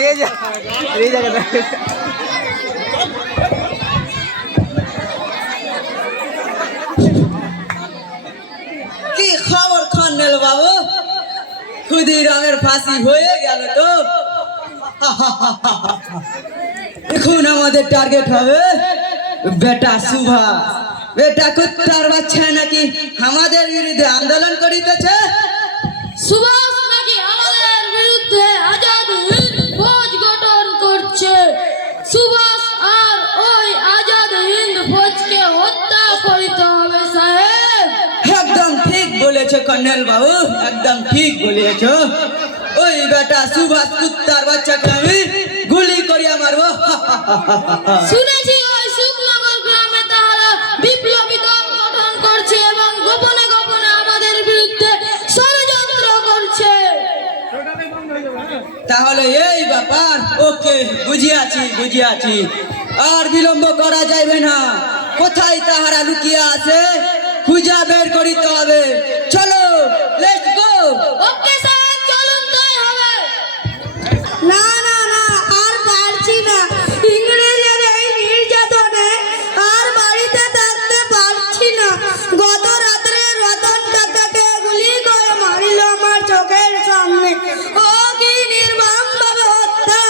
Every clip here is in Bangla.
রেজা রেজা কি খবর খন্ডেল বাবু? ক্ষুদিরামের ফাঁসি হয়ে গেল তো। এখন আমাদের টার্গেট হবে বেটা সুভাষ। বেটা কুত্তার বাচ্চা নাকি আমাদের বিরুদ্ধে আন্দোলন করিতেছে। সুভাষ নাকি আমাদের বিরুদ্ধে আজাদ হিন্দ ফৌজ গঠন করছে। সুভাষ আর ওই আজাদ হিন্দ ফৌজকে হত্যা করিতে হবে সাহেব। একদম ঠিক বলেছো কর্নেল বাবু, একদম ঠিক বলেছো। ওই বেটা সুভাষ কুত্তার বাচ্চাকে আমি গুলি করিয়া মারবো। শুনেছি ওই সুখনগর গ্রামে তারা বিপ্লবী দল গঠন করছে এবং গোপনে গোপনে আমাদের বিরুদ্ধে ষড়যন্ত্র করছে। তাহলে এই ব্যাপার, ওকে বুঝিয়াছি বুঝিয়াছি। আর বিলম্ব করা যাইবে না। কোথায় তাহারা লুকিয়ে আছে খুঁজা বের করিতে হবে। চলো, লেটস গো। ওকে স্যার, চলুন তাই হবে। না না না, আর পারছি না। ইংরেজের এই নির্যাতনে আর বাড়িতে থাকতে পারছি না। গত রাত্রে রতন কাকাকে গুলি করে মারিল আমার চোখের সামনে। ও কি নির্মম ভাবে হত্যা,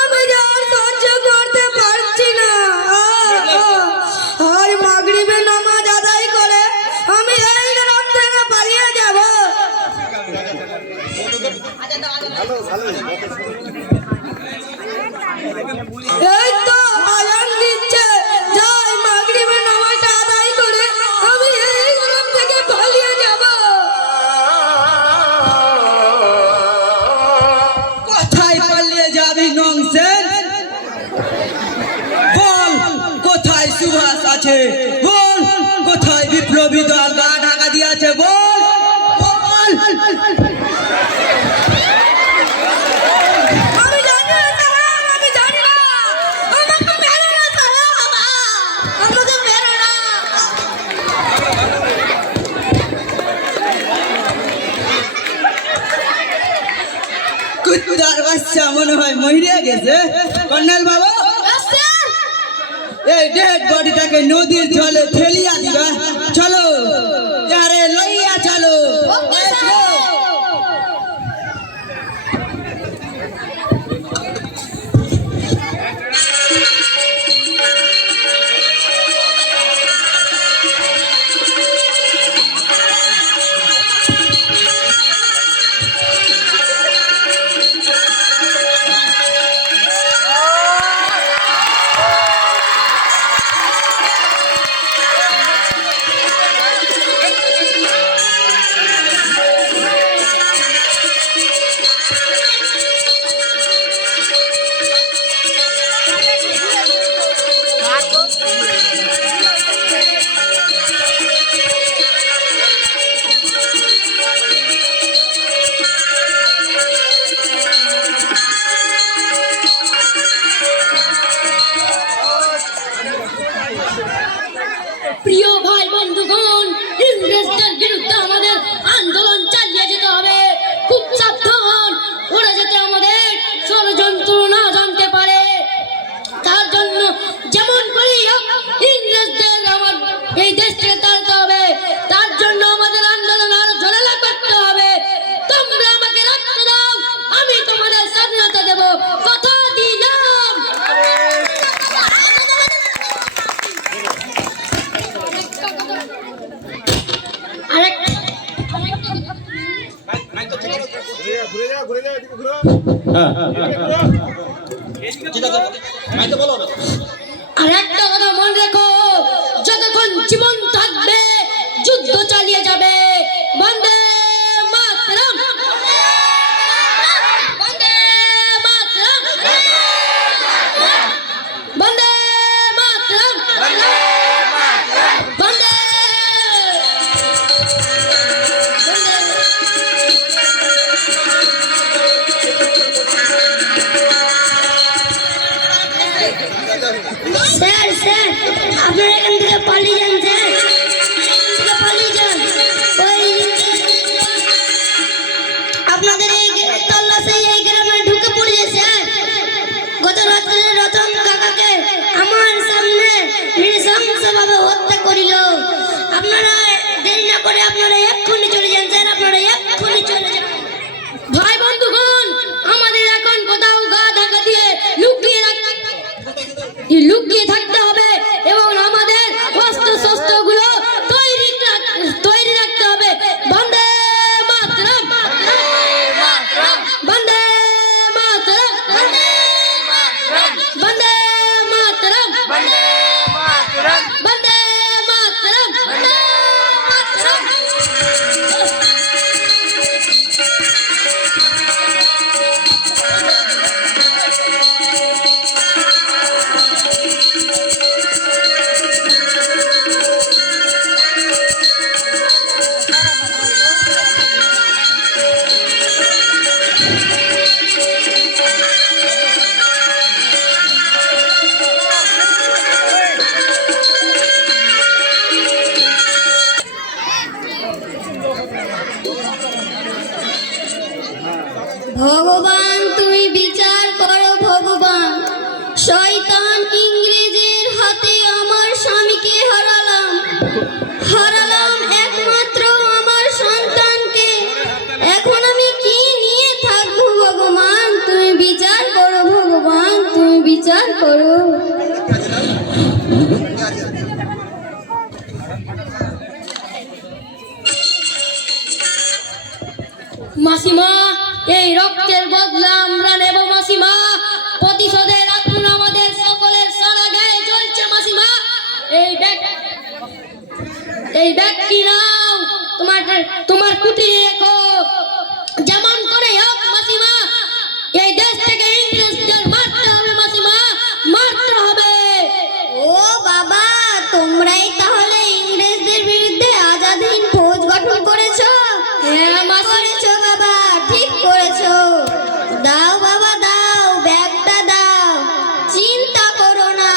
আমি যে আর সহ্য করতে পারছি না। আর মাগরিবে নামাজ আদায় করে আমি এই গ্রাম থেকে পালিয়ে যাব। এই তো আজান দিচ্ছে, যাই মাগরিবে নামাজটা আদায় করে আমি এই গ্রাম থেকে পালিয়ে যাব। কোথায় পালিয়ে যাবি ননসেন্স? বল কোথায় সুভাষ আছে, বল কোথায় বিপ্লবী দল গা ঢাকা দিয়েছে, বল বল। আমি জানি না সাহেব, আমি জানি না। আমাকে মেরো না সাহেব, আমাকে মেরো না। কুত্তার বাচ্চা মনে হয় মরিয়া গেছে। কর্নেল বাবু, এই ডেড বডিটাকে নদীর জলে ফেলিয়া দিবা। চলো আরে লইয়া চলো। Let's go. প্রিয় ভাই বন্ধুগণ, ইংরেজদের বিরুদ্ধে আমাদের আন্দোলন চালিয়ে যেতে হবে। খুব সাবধান, ওরা যাতে আমাদের ষড়যন্ত্র না জানতে পারে। তার জন্য যেমন করি হোক ইংরেজদের আমার এই দেশ থেকে তাড়াতে হবে। তার জন্য আমাদের আন্দোলন আরো জোরালো করতে হবে। তোমরা আমাকে রক্ত দাও, আমি তোমাদের স্বাধীনতা দেব, কথা দিলাম। আর একটা কথা মনে রেখো, যতক্ষণ জীবন থাকবে যুদ্ধ চালিয়ে যাবে। বন্দে মাতরম, বন্দে মাতরম, বন্দে মাতরম, বন্দে। স্যার স্যার, আপনারা এখান থেকে পালিয়ে যান স্যার। বিচার করো। মাসিমা, এই রক্তের বদলা আমরা নেব মাসিমা। প্রতিশোধের আগুন আমাদের সকলের সারা গায়ে জ্বলছে মাসিমা। এই ব্যক্তি নাও, তোমার কুটিরে রেখো। যেমন করে হোক মাসিমা, এই দেশ থেকে ইংরেজদের মারতে হবে মাসিমা, মারতে হবে। ও বাবা, তোমরাই তাহলে ইংরেজদের বিরুদ্ধে আজাদ হিন্দ ফৌজ গঠন করেছো? হ্যাঁ মাসি, করেছো বাবা, ঠিক করেছো। দাও বাবা দাও, ব্যাগটা দাও। চিন্তা করো না,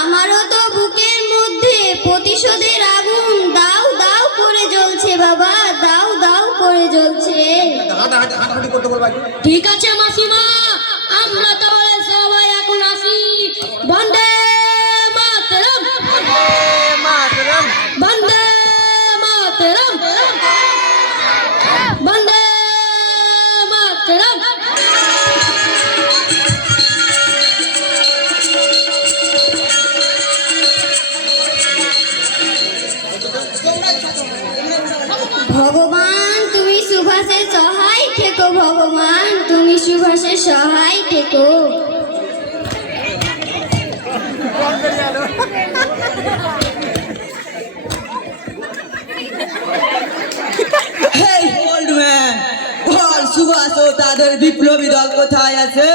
আমারও তো বুকের মধ্যে প্রতিশোধের আগুন দাও দাও করে জ্বলছে বাবা, দাও দাও করে জ্বলছে। ঠিক আছে মাসিমা, আমরা তাহলে সবাই এখন আসি। বন্দে মাতরম, বন্দে মাতরম, বন্দে মাতরম। ভগবান তুমি সুভাষের সহায় থেকো, ভগবান তুমি সুভাষের সহায় থেকো। হেই ওল্ড ম্যান, বল সুভাষ ও তাদের বিপ্লবী দল কোথায় আছে?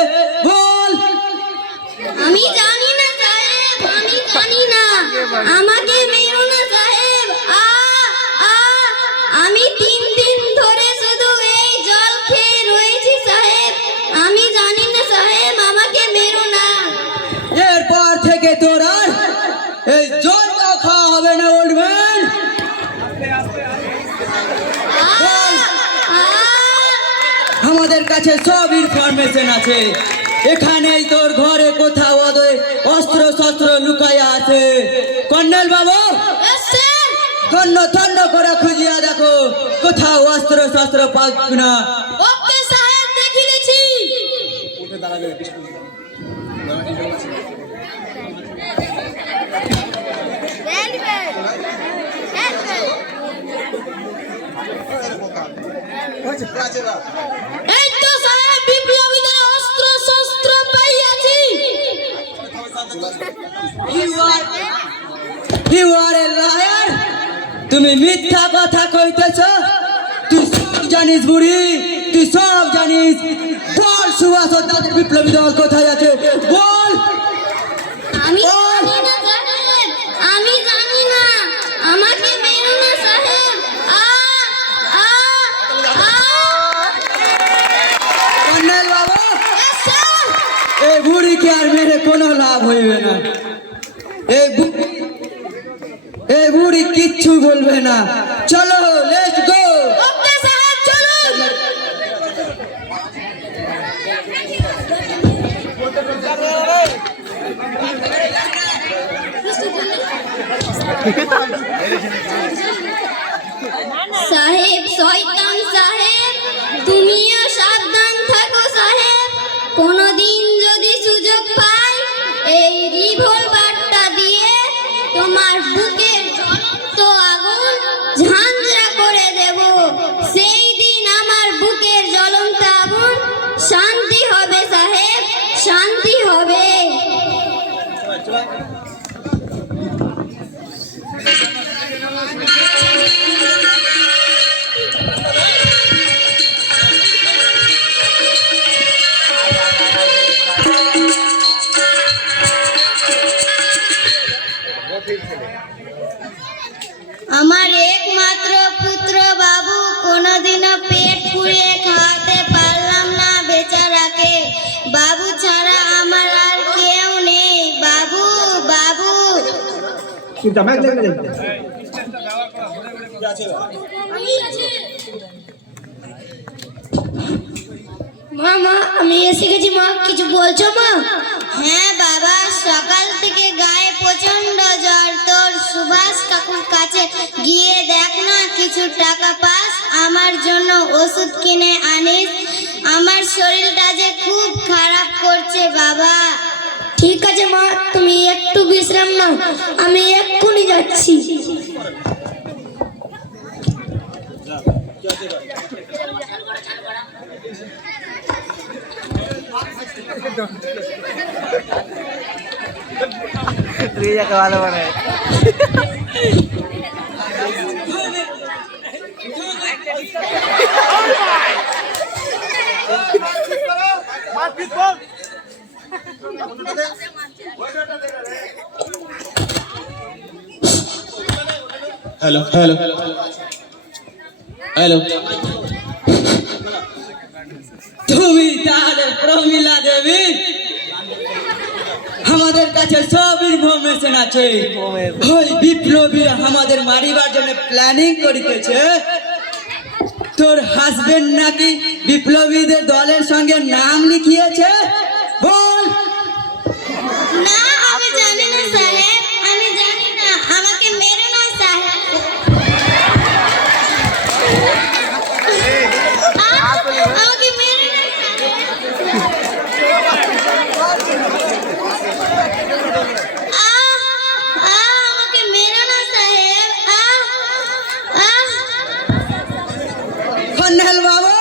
বল। আমি জানি না সাহেব, আমি জানি না। আমাকে মেরো না সাহেব। আমি 3 দিন ধরে শুধু এই জল খেয়ে রয়েছি সাহেব। আমি জানি না সাহেব, আমাকে মেরো না। এরপর থেকে তোর আর এই জলটা খাওয়া হবে না ওল্ড ম্যান। আমাদের কাছে সব ইনফরমেশন আছে। এখানেই তোর ঘরে কোথাও অস্ত্র শস্ত্র লুকায়া আছে। কর্নেল বাবু, Yes, sir! তন্ন তন্ন করে খুঁজিয়া দেখো কোথাও অস্ত্র শস্ত্র পাচ্ছ না। ওকে সাহেব, দেখি দিচ্ছি। এই তো সাহেব, বিপ্লবীদের অস্ত্র শস্ত্র পাইয়াছি। You R a liar. তুমি মিথ্যা কথা কইতেছ। তুই সব জানিস বুড়ি, তুই সব জানিস। বল সুভাষ ও তাদের বিপ্লবী দল কোথায় আছে? বল। আমি জানি না সাহেব, আমি জানি না। আমাকে মেরো না সাহেব। কর্নেল বাবু, Yes, sir! এই বুড়িকে আর মেরে কোনো লাভ হইবে না। এই বুড়ি কিচ্ছু বলবে না। চলো, লেটস গো। ওকে সাহেব, চলুন। সাহেব, শয়তান সাহেব, তুমিও সাবধান থাকো সাহেব। কোনোদিন যদি সুযোগ পাই, এই রিভলভারটা দিয়ে তোমার বুকের জ্বলন্ত আগুন ঝাঁঝরা করে দেব। সেই দিন আমার বুকের জ্বলন্ত আগুন শান্তি হবে সাহেব, শান্তি হবে। আমার একমাত্র পুত্র বাবু, কোনোদিনও পেট পুড়িয়ে খাওয়াতে পারলাম না বেচারাকে। বাবু ছাড়া আমার আর কেউ নেই। বাবু, বাবু। মা, আমি এসে গেছি মা, কিছু বলছো মা? হ্যাঁ বাবা, সকাল থেকে গায়ে প্রচন্ড জ্বর। তোর সুভাষ কাকুর কাছে গিয়ে দেখ না, কিছু টাকা পাস, আমার জন্য ওষুধ কিনে আনিস। আমার শরীরটা যে খুব খারাপ করছে বাবা। ঠিক আছে মা, তুমি একটু বিশ্রাম নাও, আমি এক্ষুনি যাচ্ছি। তুই যাকে ভালো বানায় हेलो हेलो हेलो তুমি তাহলে প্রমিলা দেবী? আমাদের কাছে সব ইনফরমেশন আছে। ওই বিপ্লবীরা আমাদের মারিবার জন্য প্ল্যানিং করিতেছে। তোর হাজবেন্ড নাকি বিপ্লবীদের দলের সঙ্গে নাম লিখিয়েছে, বল। না, আমি জানি না সাহেব, আমি জানি না, আমাকে মেরো না সাহেব। আমাকে মেরো না আমাকে মেরো না সাহেব। কর্নেল বাবু,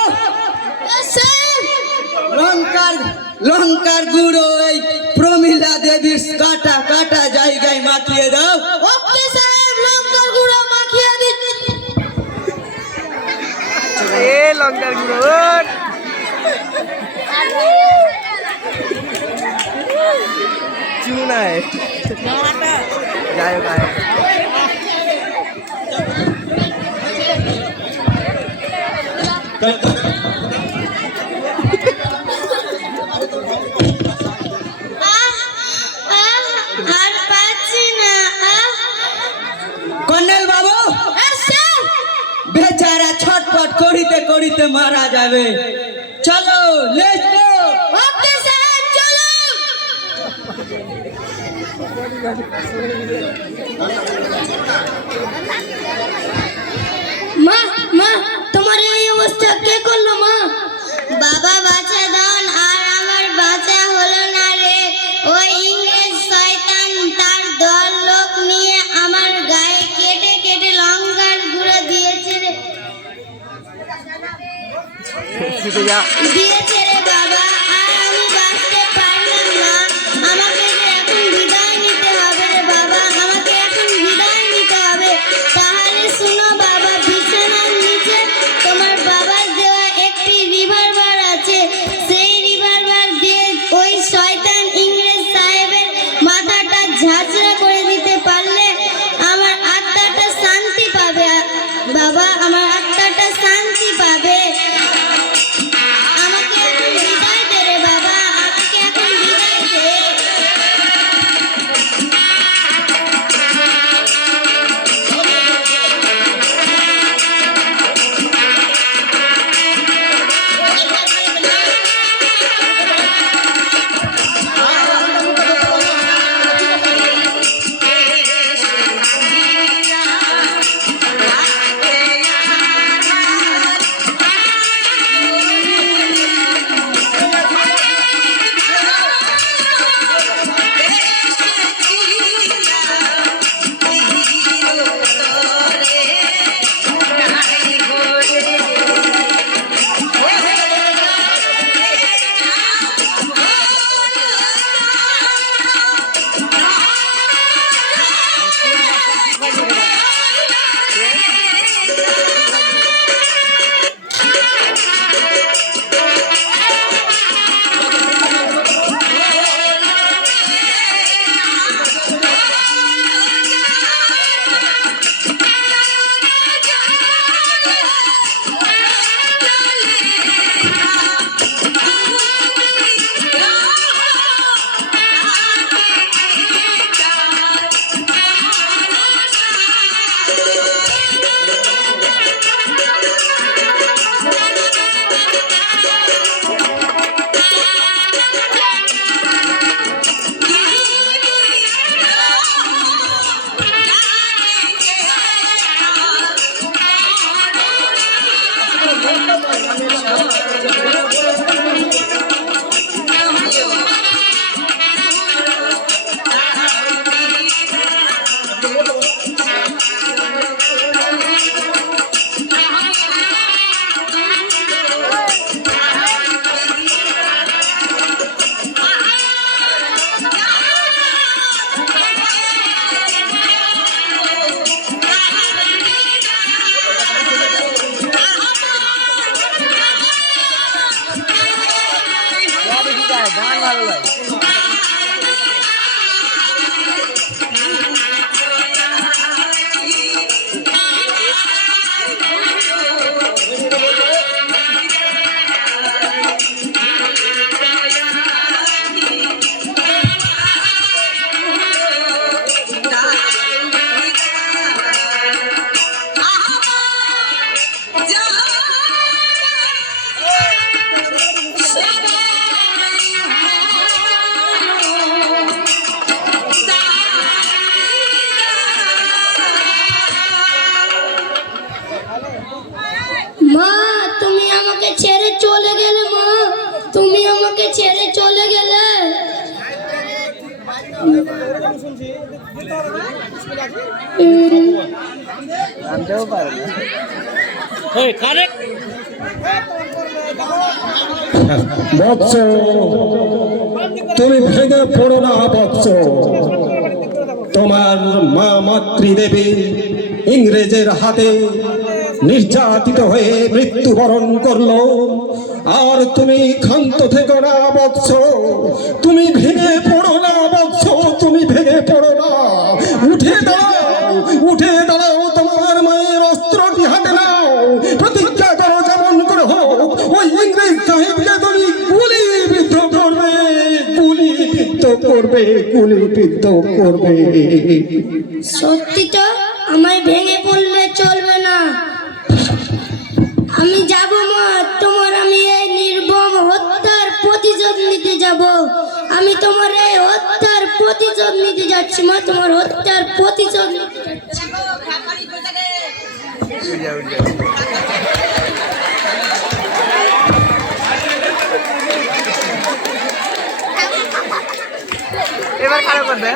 লঙ্কার গুঁড়ো এই প্রমিলা দেবীর কাটা কাটা জায়গায় মাখিয়ে দাও। ওকে সাহেব, লঙ্কার গুঁড়ো মাখিয়ে দিচ্ছি। এ লঙ্কার গুঁড়ো চুনায় যাই হোক আয়। আর পাচ্ছি না। কর্নেল বাবু, বেচারা ছটফট করিতে করিতে মারা যাবে। চলো, লেটস গো। ওকে সাহেব, চলো। মা, মা, তোমার এই অবস্থা কে করলো মা? বাবা বাঁচা দান, আর আমার বাঁচা হলো না রে। ওই ইংরেজ শয়তান তার দল লোক নিয়ে আমার গায়ে কেটে কেটে লঙ্কার গুঁড়ো দিয়েছে রে। দিয়েছে রে বাবা, আর আমি বাঁচতে পারলাম না। আমাকে যে এখন বিদায় নিতে হবে রে বাবা, আমাকে এখন বিদায় নিতে হবে। তাহলে শুনো বাবা, বিছানার নিচে তোমার বাবার দেওয়া একটি রিভলভার আছে। সেই রিভলভার দিয়ে ওই শয়তান ইংরেজ সাহেবের মাথাটা ঝাঁঝরা করে দিতে পারলে আমার আত্মাটা শান্তি পাবে বাবা, আমার আত্মাটা শান্তি পাবে। আমাকে গান ভালো লাগে। মা তুমি আমাকে ছেড়ে চলে গেলে, মা তুমি আমাকে ছেড়ে চলে গেলে। জানতেও পারে না। বৎস, তুমি ভেঙে পড়ো না বৎস। তোমার মা মাতৃদেবী ইংরেজের হাতে নির্যাতিত হয়ে মৃত্যুবরণ করলো, আর তুমি ক্ষান্ত থেকো না বৎস। তুমি ভেঙে পড়ো না বৎস, তুমি ভেঙে পড়ো না। উঠে দাঁড়াও, উঠে দাঁড়াও, তোমার মায়ের অস্ত্রটি হাতে নাও। প্রতিজ্ঞা করো যেমন করে হোক ওই ইংরেজ সাহেবকে তুমি গুলিবিদ্ধ করবে, গুলিবিদ্ধ করবে, গুলিবিদ্ধ করবে। সত্যি তো আমায় ভেঙে পড়লে চলবে না। আমি যাব মা, তোমার আমি এই নির্মম হত্যার প্রতিশোধ নিতে যাব। আমি তোমার এই হত্যার প্রতিশোধ নিতে যাচ্ছি মা, তোমার হত্যার প্রতিশোধ নিতে যাচ্ছি। উঠে উঠে। এবার খারাপ করবে।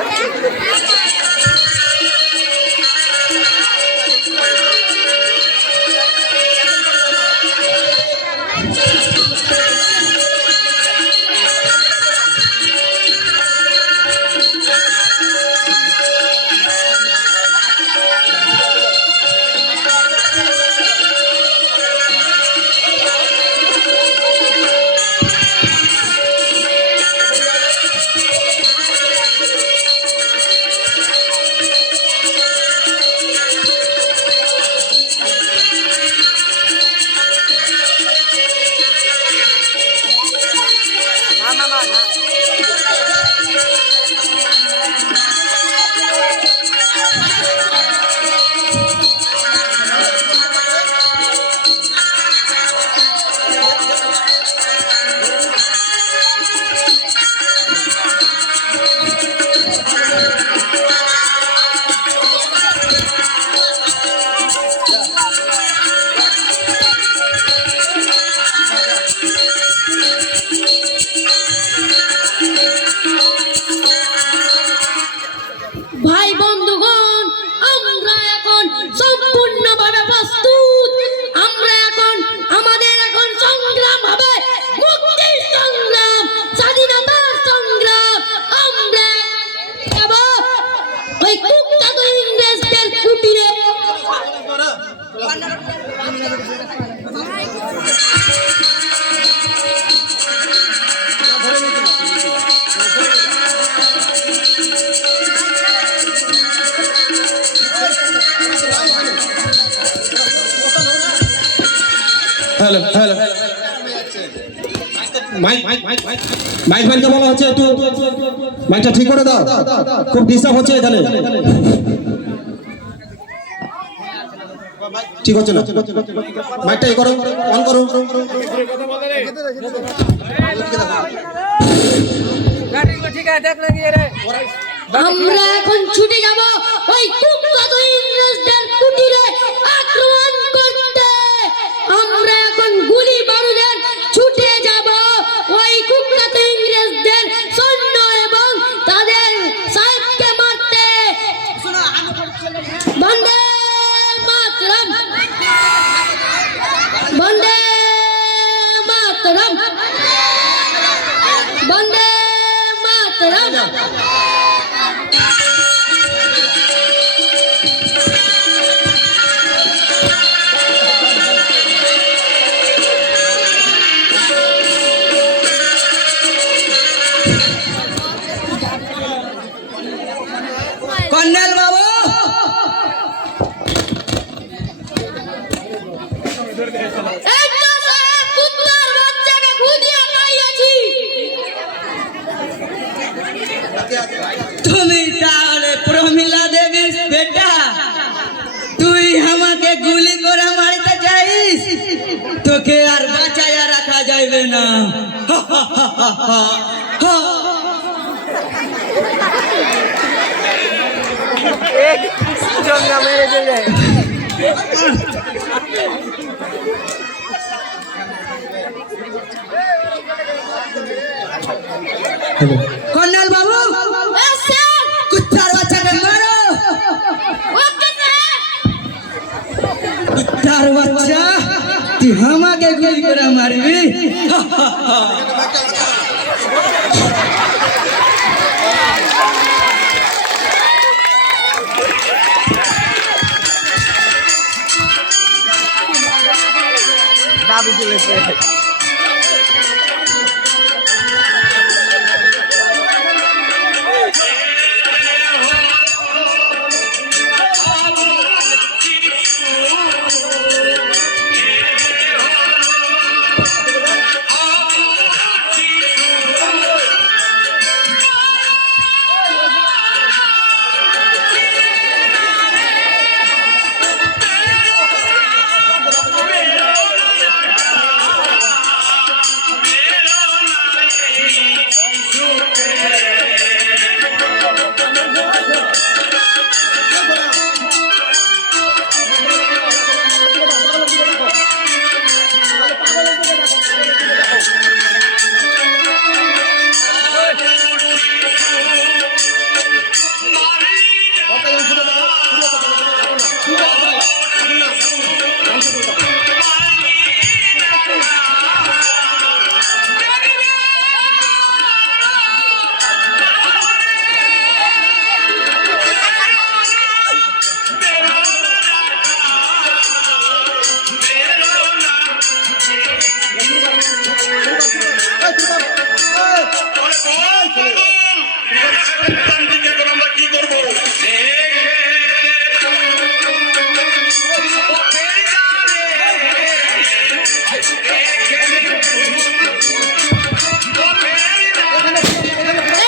ভাই বন্ধুগণ, আমরা এখন সম্পূর্ণভাবে প্রস্তুত। আমরা এখন আমাদের এখন সংগ্রাম হবে, মুক্তির সংগ্রাম, স্বাধীনতার সংগ্রাম। আমরা যাব ওই কুখ্যাত ইংরেজদের কুটিরে। হ্যালো হ্যালো, মাইক মাইক মাইককে বলা হচ্ছে একটু মাইকটা ঠিক করে দাও, খুব ডিস্টার্ব হচ্ছে এখানে। ঠিক হচ্ছে না, মাইকটা করো, অন করো। আমরা এখন ছুটে যাব ওই কুখ্যাত ইংরেজদের কুটিরে আক্রমণ করতে। আমরা এখন গুলি বারুদের ছুটে যাব ওই কুখ্যাত ইংরেজদের সৈন্য এবং তাদের সাহেবকে মারতে। বন্দে মাতরম, বন্দে মাতরম, বন্দে মাতরম। তুমি তাহলে প্রমিলা দেবীর বেটা, তুই আমাকে গুলি করে মারতে চাইস? তোকে আর বাঁচাইয়া রাখা যাইবে না। জঙ্গা মেরে দিলে। কর্নেল বাবু, Yes, sir! কুত্তার বাচ্চাকে মারো। Okay, sir! কুত্তার বাচ্চা, তুই আমাকে গুলি করে মারবি? দাবি চলেছে।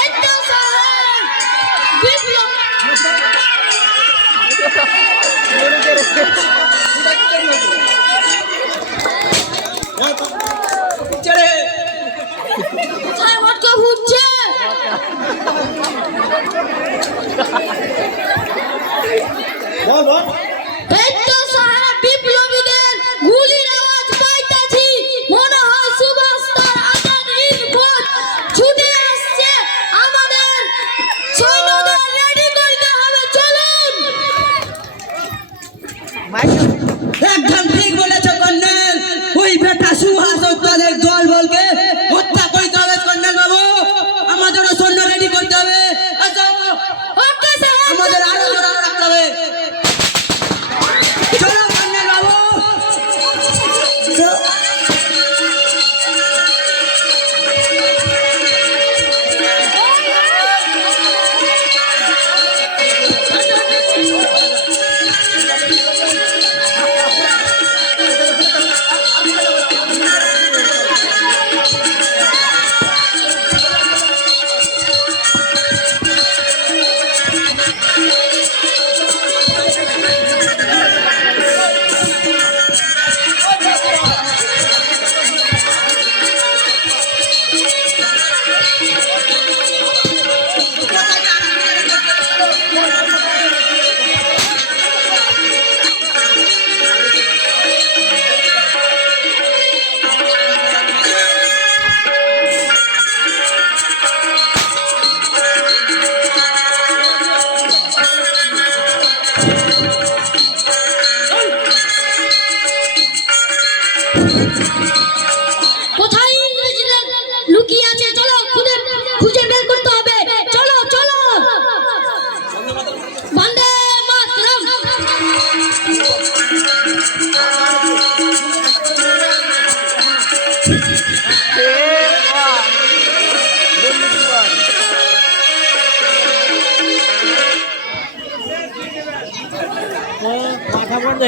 Esto, sir! Biplop! চলে কোথায় মটকা ফুটছে? এই তো সাহারা বিপ্লবীদের গুলির আওয়াজ পাইতাছি। মনে হয় সুভাষ তার আজাদ হিন্দ ফৌজ ছুটে আসছে। আমাদের সৈন্যদের রেডি করতে হবে, চলুন। একদম ঠিক বলেছ কর্নেল। ওই বেটা সুহাস ও তাদের দল বলকে হত্যা করতে হবে কর্নেল বাবু। আমাদেরও সৈন্য রেডি করতে হবে। আসো, ওকে স্যার। আমাদের আরো জোরালো রাখতে হবে। চলো কর্নেল বাবু। কোথায় ইংরেজরা লুকিয়ে আছে? চলো খুঁজে বের করতে হবে। চলো চলো। বন্দে মাতরম।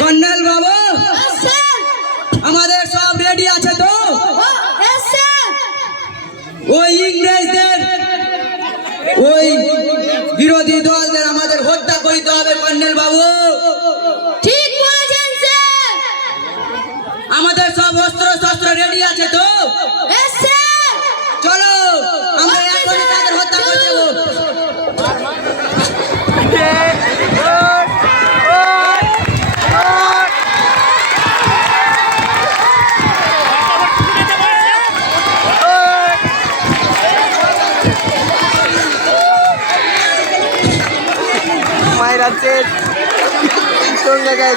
কর্নেল বাবু, Yes, sir! আমাদের সব রেডি আছে তো? Yes, sir! ওই ইংরেজদের ওই সব অস্ত্র শস্ত্র রেডি আছে তো? এসে চলো আমরা এখনই তাদের হত্যা করে দেবো। মায়ের আছে কোন জায়গায়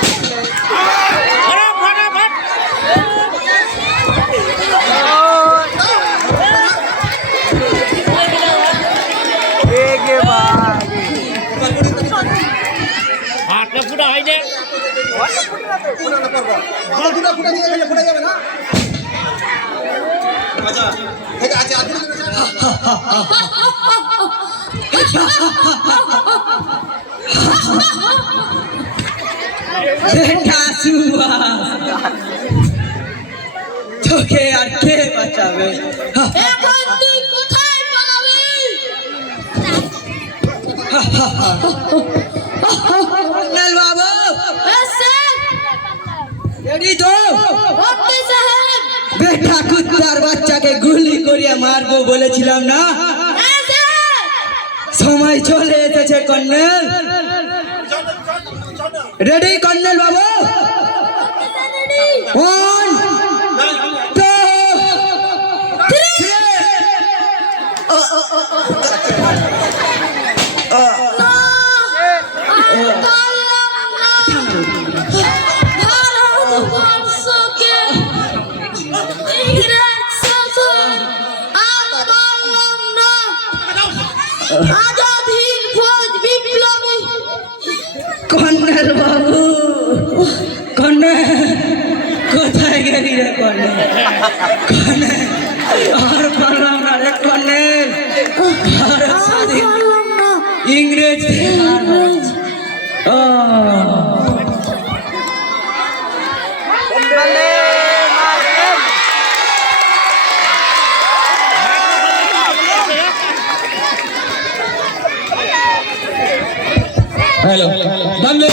এগে ভাই হাতটা ফুটা হয় না বেটা সুভাষ, তোকে আর কে বাঁচাবে? এখন তুই কোথায় পালাবি? কর্নেল বাবু এসে রেডি তো? ওকে সাহেব বেটা কুত্তার বাচ্চাকে গুলি করিয়ে মারবো বলেছিলাম না? এসে সময় চলে এসেছে কর্নেল। রেডি কর্নেল বাবু? One two three. ভারতবর্ষকে ইংরেজ শাসন আর বললাম না। আজাদ হিন্দ ফৌজ বিপ্লবী কর্নেল বাবু, কর্নেল কোথায় গেলি রে কর্নেল? কর্নেল আর পারলাম না রে কর্নেল। ভারত স্বাধীন, বললাম না। ইংরেজ থেকে হার হয়েছে। হ্যালো, বন্দে